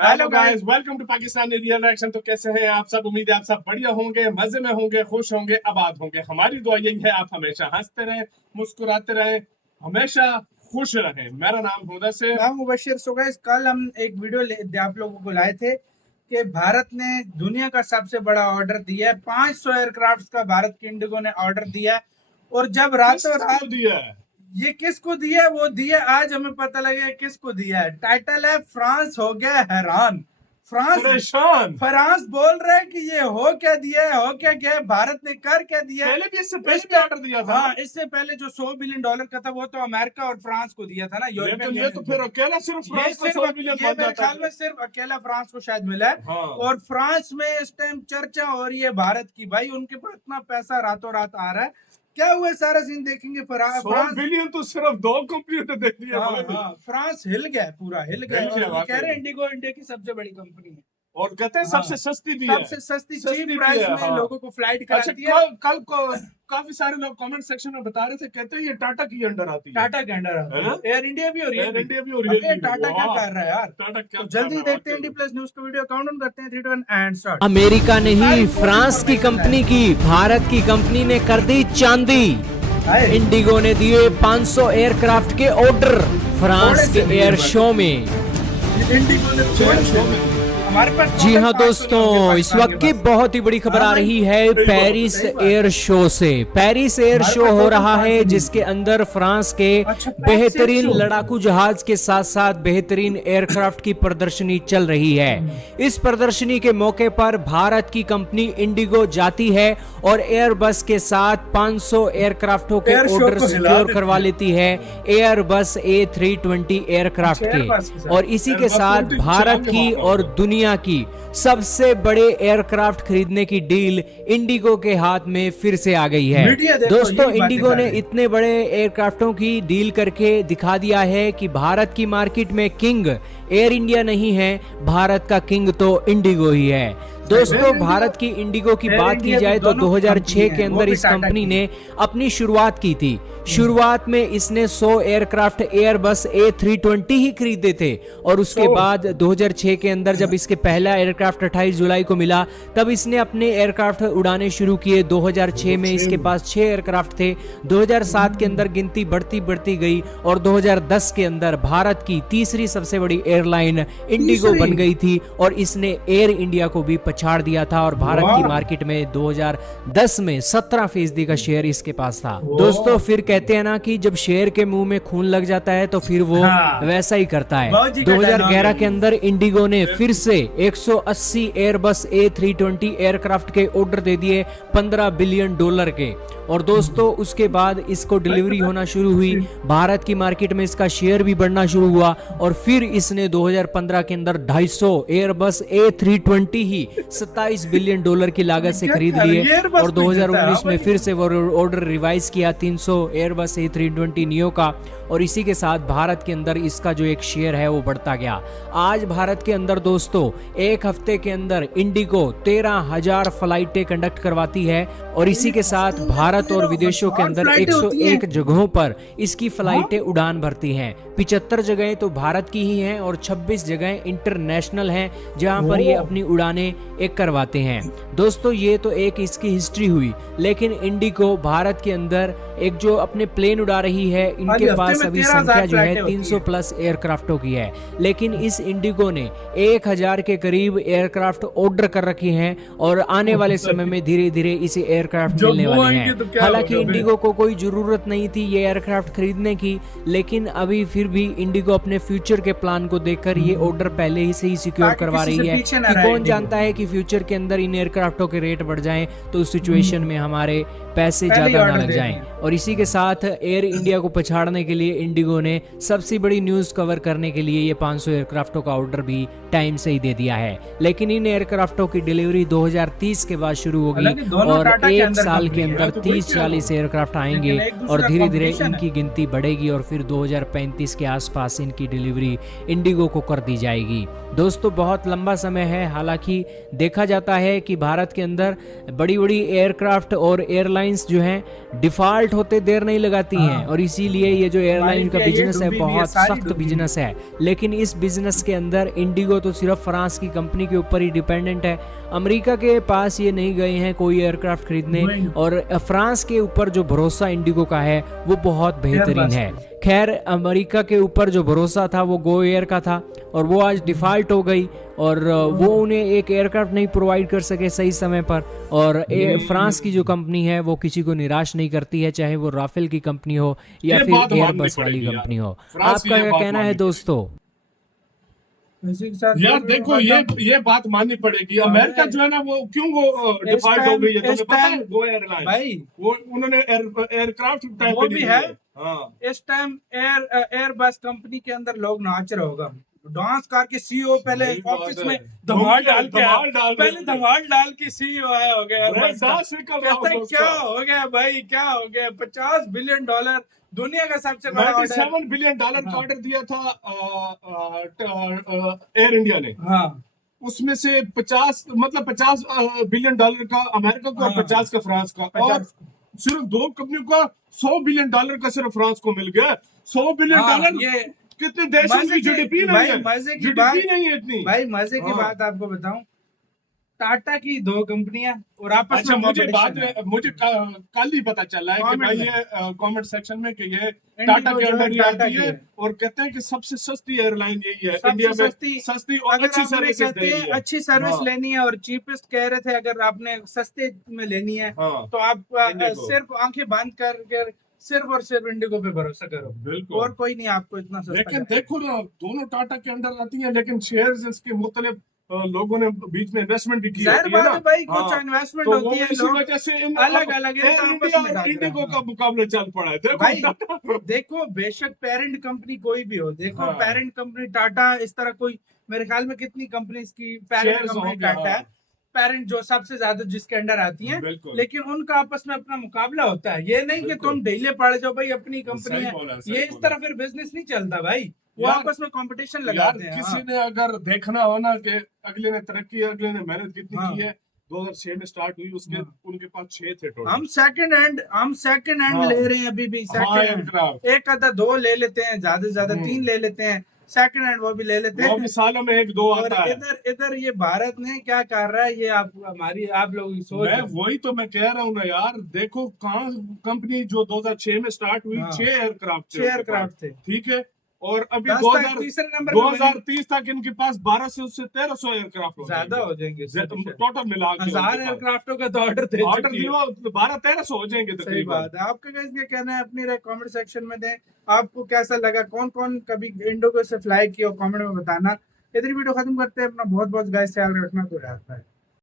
Hello guys, welcome to Pakistani real action. तो कैसे हैं आप सब? उम्मीद है आप सब बढ़िया होंगे, मजे में होंगे, खुश होंगे, आबाद होंगे। हमारी दुआ यही है आप हमेशा हंसते रहें, मुस्कुराते रहें, हमेशा खुश रहें। मेरा नाम मुदस्सिर, नाम मुबशिर। सो गाइस, कल हम एक वीडियो आप लोगों को लाए थे कि भारत ने दुनिया का सबसे बड़ा ऑर्डर दिया है। 500 एयरक्राफ्ट का भारत की इंडिगो ने ऑर्डर दिया है। और जब रातों रात दिया है, ये किसको दिया है, वो दिया आज हमें पता लगा किसको दिया है। टाइटल है फ्रांस हो गया हैरान। फ्रांस बोल रहा है कि ये हो क्या दिया है, हो क्या गया है, भारत ने कर क्या दिया है। पहले भी इससे पहले ऑर्डर दिया था। हाँ, इससे पहले जो $100 बिलियन का था वो तो अमेरिका और फ्रांस को दिया था ना। ये तो फिर अकेला सिर्फ फ्रांस को 100 बिलियन ये मेरे ख्याल में सिर्फ अकेला फ्रांस को शायद मिला है। हाँ। और फ्रांस में इस टाइम चर्चा हो रही है भारत की। भाई उनके पास इतना पैसा रातों रात आ रहा है। क्या हुआ सारा सीन देखेंगे। 100 बिलियन तो सिर्फ 2 कंपनियों ने दे दिया। हाँ, फ्रांस हिल गया, पूरा हिल गया। और कह रहे हैं इंडिगो इंडिया की सबसे बड़ी कंपनी है और कहते हैं सबसे सस्ती भी है, सबसे सस्ती चीप प्राइस में लोगों को फ्लाइट कराती है। कल को काफी सारे लोग कमेंट सेक्शन में बता रहे थे, कहते हैं ये टाटा की अंडर आती है। टाटा के अंडर आती है, एयर इंडिया भी और एयर इंडिया भी। और ये टाटा क्या कर रहा है यार? टाटा क्या? तो जल्दी देखते हैं इंडी प्लस न्यूज का वीडियो। काउंटडाउन करते हैं 3 2 1 एंड स्टार्ट। अमेरिका नहीं, फ्रांस की कंपनी की भारत की कंपनी ने कर दी चांदी। इंडिगो ने दिए 500 एयरक्राफ्ट के ऑर्डर फ्रांस के एयर शो में। इंडिगो ने जी हाँ दोस्तों, इस वक्त की बहुत ही बड़ी खबर आ रही है पेरिस एयर शो से। पेरिस एयर शो हो रहा है जिसके अंदर फ्रांस के बेहतरीन लड़ाकू जहाज के साथ साथ बेहतरीन एयरक्राफ्ट की प्रदर्शनी चल रही है। इस प्रदर्शनी के मौके पर भारत की कंपनी इंडिगो जाती है और एयरबस के साथ 500 एयरक्राफ्टों के ऑर्डर सिक्योर करवा लेती है, एयरबस A320 एयरक्राफ्ट के। और इसी के साथ भारत की और दुनिया की सबसे बड़े एयरक्राफ्ट खरीदने की डील इंडिगो के हाथ में फिर से आ गई है। दोस्तों, इंडिगो ने इतने बड़े एयरक्राफ्टों की डील करके दिखा दिया है कि भारत की मार्केट में किंग एयर इंडिया नहीं है, भारत का किंग तो इंडिगो ही है। दोस्तों, भारत की इंडिगो की बात की जाए तो 2006 के अंदर इस कंपनी ने अपनी शुरुआत की थी। शुरुआत में इसने 100 एयरक्राफ्ट एयरबस A320 ही खरीदे थे और उसके बाद 2006 के अंदर जब इसके पहला एयरक्राफ्ट 28 जुलाई को मिला तब इसने अपने एयरक्राफ्ट उड़ाने शुरू किए। 2006 में इसके पास 6 एयरक्राफ्ट थे। 2007 के अंदर गिनती बढ़ती गई और 2010 के अंदर भारत की तीसरी सबसे बड़ी एयरलाइन इंडिगो बन गई थी और इसने एयर इंडिया को भी पछाड़ दिया था और भारत की मार्केट में 2010 में 17% का शेयर इसके पास था। दोस्तों, फिर कहते हैं ना कि जब शेर के मुंह में खून लग जाता है तो फिर वो वैसा ही करता है। 2011 के अंदर इंडिगो ने फिर से 180 एयरबस A320 एयरक्राफ्ट के ऑर्डर दे दिए $15 बिलियन के। और दोस्तों, उसके बाद इसको डिलीवरी होना शुरू हुई, भारत की मार्केट में इसका शेयर भी बढ़ना शुरू हुआ और फिर इसने 2015 के अंदर 250 एयरबस A320 ही $27 बिलियन की लागत से खरीद लिए और 2019 में फिर से वो ऑर्डर रिवाइज किया 300 एयरबस A320 नियो का। और इसी के साथ भारत के अंदर इसका जो एक शेयर है वो बढ़ता गया। आज भारत के अंदर दोस्तों एक हफ्ते के अंदर इंडिगो 13,000 फ्लाइटें कंडक्ट करवाती है और इसी के साथ भारत और विदेशों के अंदर 101 जगहों पर इसकी फ्लाइटें उड़ान भरती हैं। 75 जगहें तो भारत की ही हैं और 26 जगहें इंटरनेशनल हैं जहां पर ये अपनी उड़ानें एक करवाते हैं। दोस्तों, ये तो एक इसकी हिस्ट्री हुई, लेकिन इंडिगो भारत के अंदर एक जो अपने प्लेन उड़ा रही है इनके पास अभी संख्या जो है 300 प्लस एयरक्राफ्टों की है। लेकिन इस इंडिगो ने 1000 के करीब एयरक्राफ्ट ऑर्डर कर रखे हैं और आने वाले समय में धीरे धीरे इसे एयरक्राफ्ट मिलने वाले हैं। हालांकि इंडिगो को कोई जरूरत नहीं थी ये एयरक्राफ्ट खरीदने की, लेकिन अभी फिर भी इंडिगो अपने फ्यूचर के प्लान को देखकर ये ऑर्डर पहले ही से ही सिक्योर करवा रही है कि कौन जानता है कि फ्यूचर के अंदर इन एयरक्राफ्टों के रेट बढ़ जाएं तो उस सिचुएशन में हमारे पैसे ज्यादा ना लग जाएं। और इसी के साथ एयर इंडिया को पछाड़ने के लिए इंडिगो ने सबसे बड़ी न्यूज कवर करने के लिए ये 500 एयरक्राफ्टों का ऑर्डर भी टाइम से ही दे दिया है। लेकिन इन एयरक्राफ्टों की डिलीवरी 2030 के बाद शुरू होगी और एक साल के अंदर 30-40 एयरक्राफ्ट आएंगे और धीरे धीरे इनकी गिनती बढ़ेगी और फिर 2035 के आसपास इनकी डिलीवरी इंडिगो को कर दी जाएगी। दोस्तों, बहुत लंबा समय है, हालांकि देखा जाता है कि भारत के अंदर बड़ी बड़ी एयरक्राफ्ट और एयरलाइंस जो हैं डिफॉल्ट होते देर नहीं लगाती हैं, और इसीलिए ये जो एयरलाइन का बिजनेस है बहुत सख्त बिजनेस है। लेकिन इस बिजनेस के अंदर इंडिगो तो सिर्फ फ्रांस की कंपनी के ऊपर ही डिपेंडेंट है। अमेरिका के पास ये नहीं गए हैं कोई एयरक्राफ्ट खरीदने, और फ्रांस के ऊपर जो भरोसा इंडिगो का है वो बहुत बेहतरीन है। खैर, अमेरिका के ऊपर जो भरोसा था वो गो एयर का था, और वो आज डिफॉल्ट हो गई, और वो उन्हें एक एयरक्राफ्ट नहीं प्रोवाइड कर सके सही समय पर। और फ्रांस की जो कंपनी है वो किसी को निराश नहीं करती है, चाहे वो राफेल की कंपनी हो या फिर एयरबस वाली कंपनी हो। आपका क्या कहना है दोस्तों? यार देखो, ये बात माननी पड़ेगी। अमेरिका जो है ना वो क्यों वो डिफॉल्ट हो गई है, तुम्हें पता है? गो एयरलाइन भाई वो उन्होंने एयरक्राफ्ट टाइप वो भी है। हाँ, इस टाइम एयरबस कंपनी के अंदर लोग नाच रहे होगा, डांस करके सीईओ पहले ऑफिस में धमाल डाल के पहले धमाल डाल के सीईओ आया हो गया। कहते हैं क्या हो गया भाई, क्या हो गया? $50 बिलियन, दुनिया का सबसे बड़ा ऑर्डर। $97 बिलियन का ऑर्डर दिया था एयर इंडिया ने। हाँ, उसमें से 50 बिलियन का अमेरिका को और 50 का फ्रांस का, और सिर्फ दो कंपनियों का $100 बिलियन का सिर्फ फ्रांस को मिल गया। $100 बिलियन ये कितने देशों की जीडीपी नहीं है? मजे की जीडीपी बात नहीं है इतनी। भाई, मजे की बात आपको बताऊं, टाटा की 2 कंपनियां और आपस अच्छा, में मुझे competition है। कल ही पता चला है कि Comment भाई में। ये कमेंट सेक्शन में कि ये टाटा के अंडर ही टाटा आती की है, है। और कहते हैं कि सबसे सस्ती एयरलाइन यही है सबसे इंडिया में। सस्ती और अगर अच्छी आपने सर्विस कहते हैं अच्छी सर्विस हाँ। लेनी है और चीपेस्ट कह रहे थे, अगर आपने सस्ते में लेनी है हाँ। तो आप इंडिगो। सिर्फ आंखें बंद कर सिर्फ और सिर्फ इंडिगो पे भरोसा करो। बिल्कुल। और कोई नहीं आपको इतना सस्ता लेकिन करेगा। देखो ना, दोनों टाटा के अंदर आती हैं, लेकिन शेयर्स इसके मुख्तलिफ लोगों ने बीच में इन्वेस्टमेंट भी की जाहिर होती है बात ना। है भाई, कुछ हाँ, इन्वेस्टमेंट तो होती वो है, इसी लोग वजह से इन अलग-अलग एयर आपस इंडिया में और डाल रहे इंडिगो हैं। का मुकाबला चल पड़ा है। भाई देखो देखो, बेशक पेरेंट कंपनी कोई भी हो, देखो हाँ। पेरेंट कंपनी टाटा, इस तरह कोई मेरे ख्याल में कितनी कंपनीज की पेरेंट Shares कंपनी होंगे, टाटा है, हाँ। पेरेंट जो सबसे ज्यादा जिसके अंडर आती हैं, बिल्कुल। लेकिन उनका आपस में अपना मुकाबला होता है। ये नहीं कि बिल्कुल। तुम ढीले पड़ जाओ भाई, अपनी कंपनी सही है, बोला, सही ये इस बोला। तरह फिर बिजनेस नहीं चलता भाई। वो यार- आपस में कंपटीशन यार लगाते हैं। किसी हाँ। ने अगर देखना हो ना कि अगले ने तरक्की, अगले ने मेहनत कितनी हाँ। की है, 2006 में स्टार्ट हुई, उसके हाँ। उनके पास 6 थे टोटल। हम सेकंड हैंड हाँ। ले रहे हैं अभी भी। हाँ, सेकंड हैंड एयरक्राफ्ट। एक आधा 2 ले लेते हैं, ज्यादा से ज्यादा 3 ले लेते हैं सेकंड हैंड, वो भी ले लेते वो हैं। भी सालों में 1-2 और आता है। इधर ये भारत ने क्या कर रहा है, ये आप लोगों की सोच मैं है। वही तो मैं कह रहा हूँ ना यार, देखो कहाँ कंपनी जो 2006 में स्टार्ट हुई, हाँ। 6 एयरक्राफ्ट 6 एयरक्राफ्ट थे। ठीक है, और अभी 10 तक तीसरे नंबर पे 2030 तक इनके पास 1200 से 1300 एयरक्राफ्ट ज्यादा हो जाएंगे इससे तो शायद। टोटल मिला के 1000 एयरक्राफ्टों का तो ऑर्डर दे ऑर्डर चुकी है। दिया, 1200-1300 हो जाएंगे सही तकरीबन। बात है। आपका गाइस क्या कहना है, अपनी राय कमेंट सेक्शन में दें। आपको कैसा लगा, कौन कौन कभी इंडिगो से फ्लाई किया, कमेंट में बताना। इधर वीडियो खत्म करते हैं। अपना बहुत बहुत गाइस ख्याल रखना। तो रहता है।